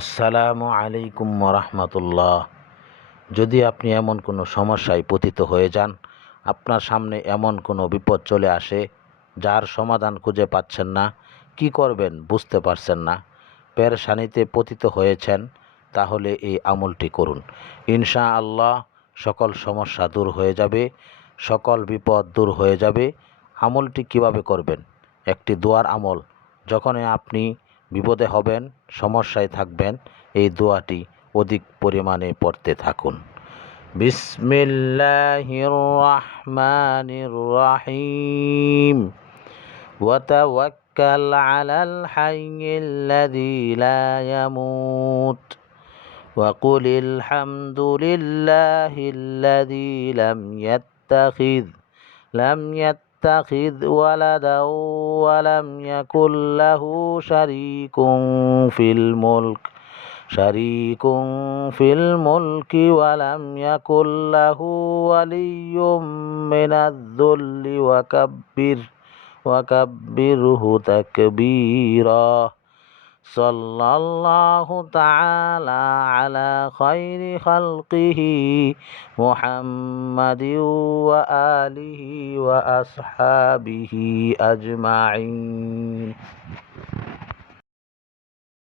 আসসালামু আলাইকুম রহমতুল্লাহ যদি আপনি এমন কোনো সমস্যায় পতিত হয়ে যান, আপনার সামনে এমন কোনো বিপদ চলে আসে, যার সমাধান খুঁজে পাচ্ছেন না, কি করবেন বুঝতে পারছেন না, পেরেশানিতে পতিত হয়েছেন, তাহলে এই আমলটি করুন। ইনশা আল্লাহ সকল সমস্যা দূর হয়ে যাবে, সকল বিপদ দূর হয়ে যাবে। আমলটি কীভাবে করবেন? একটি দোয়ার আমল। যখনই আপনি বিপদে হবেন সমস্যায় থাকবেন এই দোয়াটি অধিক পরিমাণে পড়তে থাকুন বিসমিল্লাহির রহমানির রহিম وتوكل على الحي الذي لا يموت وقل الحمد لله الذي لم يتخذ لم يتخذ ولدا ولم يكن له شريك في الملك شريك في الملك ولم يكن له ولي من الذل وكبر وكبره تكبيرا. صلى الله تعالى على خير خلقه محمد وآله وأصحابه أجمعين.